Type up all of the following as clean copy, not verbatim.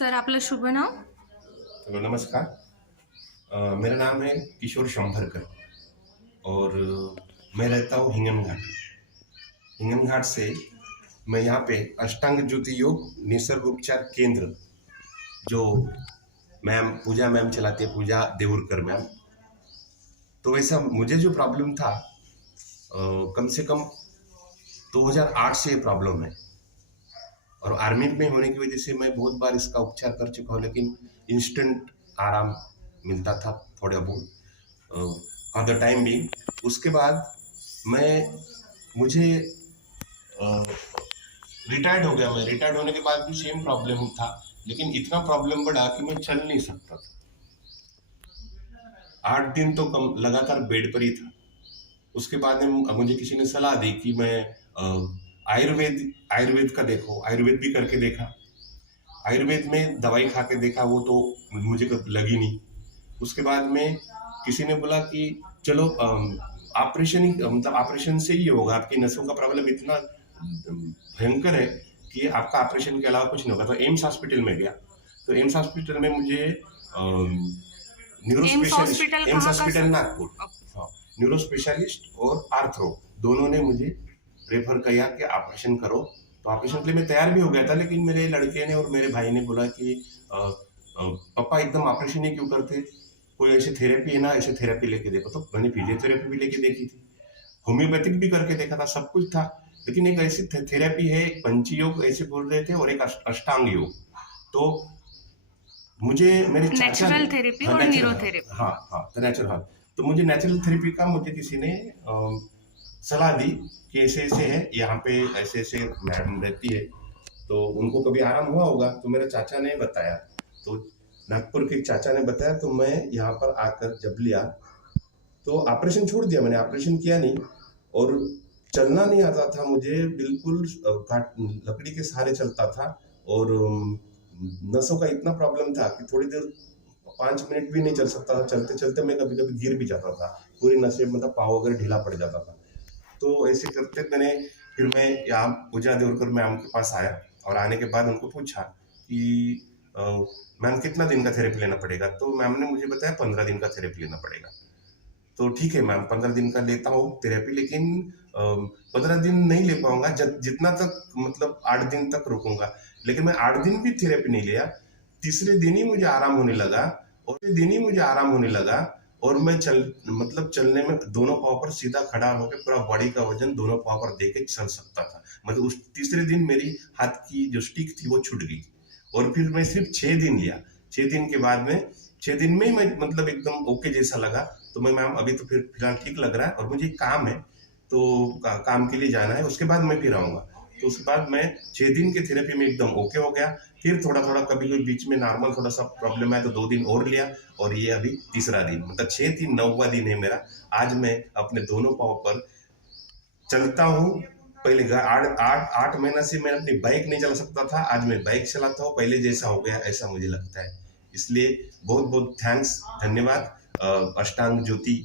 Sir आपलं शुभ नाव? तो नमस्कार। मेरा नाम है किशोर शंभरकर और मैं रहता हूँ हिंगन घाट। हिंगन घाट से मैं यहाँ पे अष्टांग ज्योति योग निसर्ग उपचार केंद्र जो मैम पूजा मैम चलाती है, पूजा देवुरकर मैम। तो ऐसा मुझे जो प्रॉब्लम था कम से कम 2008 से ये प्रॉब्लम है और आर्मी में होने की वजह से मैं बहुत बार इसका उपचार कर चुका हूँ, लेकिन इंस्टेंट आराम मिलता था थोड़ा बहुत फॉर द टाइम भी। उसके बाद मुझे रिटायर्ड हो गया। मैं रिटायर्ड होने के बाद भी सेम प्रॉब्लम था, लेकिन इतना प्रॉब्लम बढ़ा कि मैं चल नहीं सकता था। 8 दिन तो कम लगातार बेड पर ही था। उसके बाद में मुझे किसी ने सलाह दी कि मैं आयुर्वेद का देखो। आयुर्वेद भी करके देखा। आयुर्वेद में दवाई खा के देखा, वो तो मुझे कभी लगी नहीं। उसके बाद में किसी ने बोला कि चलो ऑपरेशन ही, मतलब ऑपरेशन से ही होगा, आपकी नसों का प्रॉब्लम इतना भयंकर है कि आपका ऑपरेशन के अलावा कुछ नहीं होगा। तो एम्स हॉस्पिटल में गया। तो एम्स हॉस्पिटल में मुझे neuro AIIMS specialist, hospital AIIMS कहाँ का हॉस्पिटल सर? नागपुर, हाँ, न्यूरो स्पेशलिस्ट और आर्थ्रो दोनों ने मुझे रेफर किया कि ऑपरेशन करो। तो ऑपरेशन के लिए मैं तैयार भी हो गया था, लेकिन मेरे लड़के ने और मेरे भाई ने बोला कि पापा एकदम ऑपरेशन ही क्यों करते, कोई ऐसी थेरेपी है ना, ऐसे थेरेपी लेके देखो। तो मैंने फिजियोथेरेपी भी लेके देखी थी, होम्योपैथिक भी करके देखा था, सब कुछ था, लेकिन एक ऐसी थेरेपी है, एक पंची योग ऐसे बोल रहे थे और एक अष्टांग योग। तो मुझे मेरे चाचा ने, नेचुरल थेरेपी हाँ और नेचुरल, न्यूरोथेरेपी। हाँ हाँ तो नेचुरल, हाँ। तो मुझे नेचुरल थेरेपी का मुझे किसी ने सलाह दी कि ऐसे ऐसे है, यहाँ पे ऐसे ऐसे मैडम रहती है, तो उनको कभी आराम हुआ होगा। तो मेरे चाचा ने बताया, तो नागपुर के चाचा ने बताया, तो मैं यहाँ पर आकर जब लिया तो ऑपरेशन छोड़ दिया। मैंने ऑपरेशन किया नहीं और चलना नहीं आता था मुझे बिल्कुल। लकड़ी के सहारे चलता था और नसों का इतना प्रॉब्लम था कि थोड़ी देर 5 मिनट भी नहीं चल सकता था। चलते चलते मैं कभी कभी गिर भी जाता था, पूरी नसें, मतलब पाँव वगैरह ढीला पड़ जाता था। तो ऐसे करते फिर मैं यहाँ पूजा देवरकर मैम के पास आया और आने के बाद उनको पूछा कि मैम कितना दिन का थेरेपी लेना पड़ेगा। तो मैम ने मुझे बताया 15 दिन का थेरेपी लेना पड़ेगा। तो ठीक है मैम, 15 दिन का लेता हूँ थेरेपी, लेकिन 15 दिन नहीं ले पाऊंगा, जितना तक मतलब 8 दिन तक रुकूंगा। लेकिन मैं 8 दिन भी थेरेपी नहीं लिया। तीसरे दिन ही मुझे आराम होने लगा और मैं चलने में दोनों पाँव पर सीधा खड़ा होकर पूरा बॉडी का वजन दोनों पाँव पर दे के चल सकता था। मतलब उस तीसरे दिन मेरी हाथ की जो स्टिक थी वो छूट गई। और फिर मैं सिर्फ 6 दिन लिया। 6 दिन के बाद में, 6 दिन में ही मैं मतलब एकदम ओके जैसा लगा। तो मैं मैम अभी तो फिर फिलहाल ठीक लग रहा है और मुझे काम है, तो काम के लिए जाना है, उसके बाद मैं फिर आऊँगा। तो उसके बाद मैं 6 दिन के थेरेपी में एकदम ओके हो गया। फिर थोड़ा थोड़ा कभी कभी बीच में नॉर्मल थोड़ा सा प्रॉब्लम है तो 2 दिन और लिया, और ये अभी तीसरा दिन, मतलब 6 दिन 9वां दिन है मेरा। आज मैं अपने दोनों पाँव पर चलता हूँ। पहले 8 महीना से मैं अपनी बाइक नहीं चला सकता था, आज मैं बाइक चलाता हूँ, पहले जैसा हो गया ऐसा मुझे लगता है। इसलिए बहुत बहुत थैंक्स, धन्यवाद अष्टांग ज्योति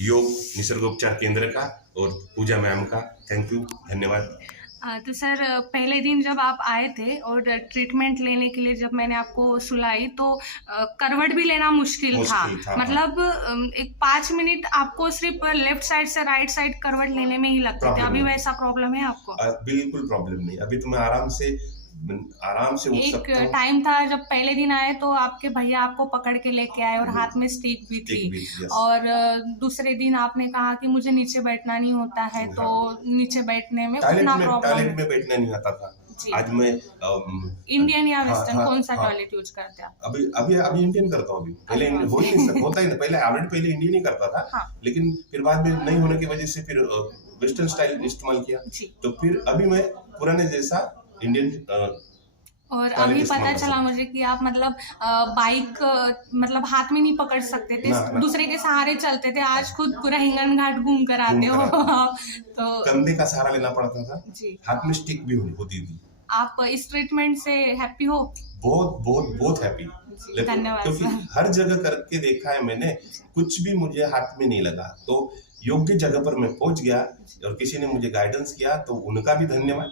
योग निसर्गोपचार केंद्र का और पूजा मैम का। थैंक यू, धन्यवाद। तो सर पहले दिन जब आप आए थे और ट्रीटमेंट लेने के लिए जब मैंने आपको सुलाई तो करवट भी लेना मुश्किल था। मुश्किल था, मतलब एक 5 मिनट आपको सिर्फ लेफ्ट साइड से राइट साइड करवट लेने में ही लगते थे। प्रॉब्लम अभी है। वैसा प्रॉब्लम है आपको? बिल्कुल प्रॉब्लम नहीं, अभी तो मैं आराम से उठ एक सकता हूँ। टाइम था जब पहले दिन आए तो आपके भैया आपको पकड़ के लेके आए और हाथ में स्टिक भी थी। स्टिक भी, यस। और दूसरे दिन आपने कहा कि मुझे नीचे बैठना नहीं होता है, हाँ। तो नीचे बैठने में उतना प्रॉब्लम टॉयलेट में बैठना नहीं आता था। जी। आज मैं इंडियन या हाँ वेस्टर्न कौन सा हाँ, टॉयलेट यूज करते हैं आप? अभी अभी अभी इंडियन करता हूँ। अभी पहले अरे वाह। हो ही नहीं सकता, होता ही नहीं। पहले इंडियन ही करता था, हाँ लेकिन फिर बाद में नहीं होने की वजह से फिर वेस्टर्न स्टाइल इस्तेमाल किया। जी। तो फिर अभी मैं पुराने जैसा इंडियन और टॉयलेट अभी इस्तेमाल पता कर चला सकता मुझे कि आप मतलब बाइक मतलब हाथ में नहीं पकड़ सकते थे, ना, ना। दूसरे के सहारे चलते थे। आज खुद पूरा हिंगन घाट घूम कर आते हो आप। तो कंधे का सहारा लेना पड़ता था, जी, हाथ में स्टिक भी होती थी। आप इस ट्रीटमेंट से हैप्पी हो? बहुत बहुत बहुत हैप्पी, जी, धन्यवाद क्योंकि सर। हर जगह करके देखा है मैंने, कुछ भी मुझे हाथ में नहीं लगा। तो योग्य जगह पर मैं पहुंच गया और किसी ने मुझे गाइडेंस किया, तो उनका भी धन्यवाद।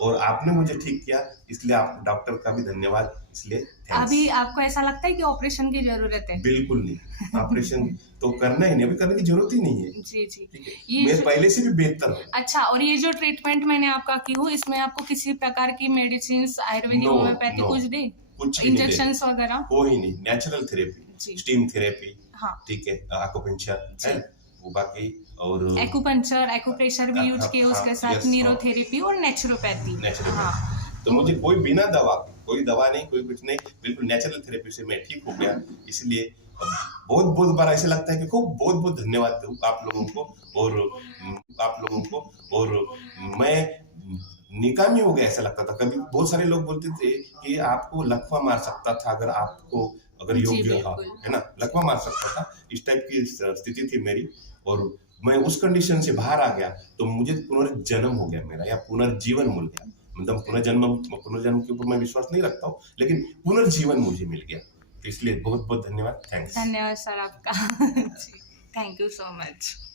और आपने मुझे ठीक किया, इसलिए आप डॉक्टर का भी धन्यवाद, इसलिए थैंक्स। अभी आपको ऐसा लगता है कि ऑपरेशन की जरूरत है? बिल्कुल नहीं, ऑपरेशन तो करना ही नहीं, अभी करने की जरूरत ही नहीं है। जी जी। ठीक है, ये मैं जो- पहले से भी बेहतर हूँ। अच्छा, और ये जो ट्रीटमेंट मैंने आपका की हूँ, इसमें आपको किसी प्रकार की medicine, ayurvedic, no homeopathy no, कुछ दे? कुछ भी नहीं दे, इंजेक्शन वगैरह? कोई नहीं, नेचुरल थेरेपी, जी। स्टीम थेरेपी, हाँ ठीक है, एक्यूपंक्चर जी। है वो, बाकी और एक्यूपंक्चर, एक्यूप्रेशर भी यूज किए उसके साथ, यस, न्यूरोथेरेपी और नेचुरोपैथी। नेचुरल। हाँ तो मुझे कोई बिना दवा, कोई दवा नहीं, कोई कुछ नहीं, बिल्कुल नेचुरल थेरेपी से मैं ठीक हो गया। इसलिए बहुत बहुत बार ऐसा लगता है कि खूब बहुत बहुत धन्यवाद दूं आप लोगों को, और आप लोगों को, और मैं निकामी हो गया ऐसा लगता था। कभी बहुत सारे लोग बोलते थे कि आपको लकवा मार सकता था अगर आपको, अगर जी योग्य था, बिल्कुल। है ना, लकवा मार सकता था, इस टाइप की स्थिति थी मेरी। और मैं उस कंडीशन से बाहर आ गया तो मुझे पुनर्जन्म हो गया मेरा, या पुनर्जीवन मिल गया। मतलब पुनर्जन्म के ऊपर मैं विश्वास नहीं रखता हूँ, लेकिन पुनर्जीवन मुझे मिल गया। तो इसलिए बहुत बहुत धन्यवाद, थैंक्स। धन्यवाद सर आपका। जी, थैंक यू सो मच।